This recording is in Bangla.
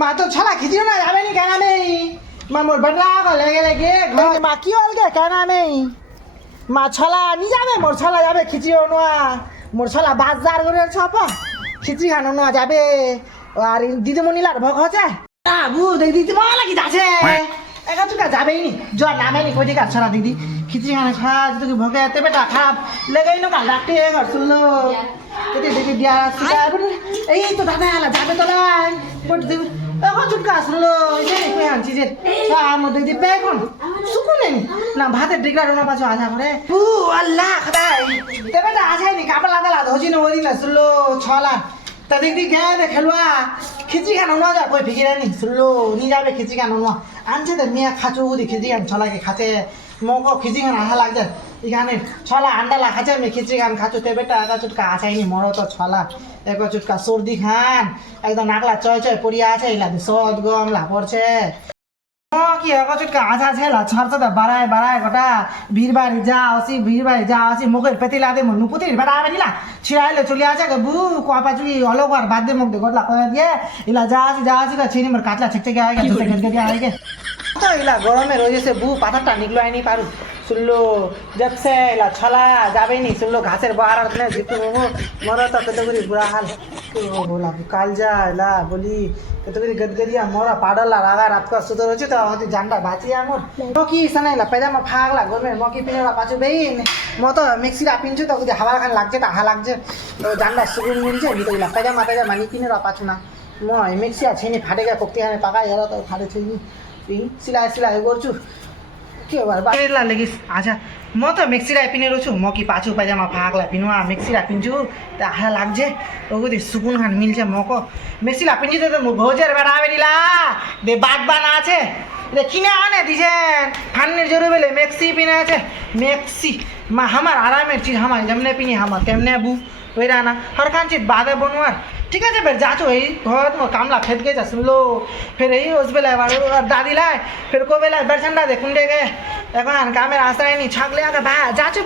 মা তো ছলা খিচিও না যাবে নি কেন আমি মা মোর বড়লা को लेके लेके घर মা কি হল গে কেন আমি মা ছলা নি যাবে মোর ছলা যাবে খিচিও না মোর ছলা বাজার করে ছপা খিচি খানো না যাবে আর দিদিমণিলার ভোগ হচ্ছে বাবু দিদি বলা কি যাচ্ছে একা তুকা যাবেই নি জ্বর নামে নি কই দিকা ছলা দিদি খিচি খানে খাজ তুই ভোগে এতে বেটা খারাপ লেগাই নো কাল ডাকতে ঘর শুনলো এতে দেখি দিয়া এই তো দাদা আলা যাবে তো নাই বট দিবি এখন চুটকা আসলো এই যে কই আনছি যে মধ্যে দি বেগুন সুকুনে না ভাতের ডিগরা রোনা পাছো আশা করে ও আল্লাহ খোদাই তে বেটা আছাই নি কাপড় লাগা ধজি ন ওদিন আসলো ছলা তা দেখি গে খেলুয়া খিচি খানো না যা কই ফিকিরে নি শুনলো নি যাবে খিচি খানো না আনছে দে মিয়া খাচু দি খিচি খান ছলাকে খাতে মগো খিচি খান আহা লাগছে এখানে ছলা আন্ডা লাখাছে আমি খিচি খান খাচু তে বেটা একা চুটকা আছাইনি মরো তো ছলা এক চুটকা সর্দি খান একদম নাকলা চয় চয় পড়িয়া আছে ইলা সদ গম লা পড়ছে কি এক চুটকা আছা আছে লা ছরছে তো বাড়ায় বাড়ায় গোটা ভিড়বাড়ি যা আসি ভিড়বাড়ি যা আসি মুখের পেতিলা দে মন নুপুতির বেটা আবেনিলা ছিড়াইলে চলে আছে বু কপা চুলি অলগর বাদ দে মুখ দে গটলা কয়া দিয়ে ইলা যা আসি তা ছিনি মর কাটলা ছেকছে গে আগে দুতে গেল গে আগে তো ইলা গরমে রয়েছে বু পাতাটা নিকলো আইনি পারু শুনলো যাচ্ছে ইলা ছলা যাবেনি শুনলো ঘাসের বাহার আর না জিতু মর তো কতগুলি বুড়া হাল बोला काल जा ला बोली कतगरी गदगदिया मोरा पाडला रागा रात का सुदर होचे तो होती जांडा बाची आमोर मकी सनाइला पैजामा फागला गरमे मकी पिनेला पाछु बेइन म त मिक्सीला पिन्छु त कति हावा खान लाग्छ त हावा लाग्छ तो जांडा सुगुन मिल्छ नि तइला पैजामा नि पिनेला पाछु ना म मिक्सीया छैनी फाटेका कोक्ति खाने पाका हेर त फाटे छैनी सिलाइ गर्छु के हो बाहिरला लेगिस आजा म त मिक्सीला पिनेरो छु म कि पाछु पैजामा फागला पिनुआ मिक्सीला पिन्छु त आहा लाग्छे ओगुदी सुकुन खान मिल्छ मको मिक्सीला पिन्छु त म भोजेर बेटा आबेनिला दे बात बाना আছে রে কিনে আনে দিছেন খানের জরুবেলে মেক্সি পিনে আছে মেক্সি মা আমার আরামের চিজ আমার যেমনে পিনি আমার তেমনে বু ওইরা না हर खान चीज बादे बनवार ठीक है फिर जाचो है घर में कामला फेंक गए सुन लो फिर यही उस बेला दादी लाए फिर को बेला बेरचंडा दे कुंडे गए এখন কামের আশায় নি ছাগলে আগে ভা যাচ্ছে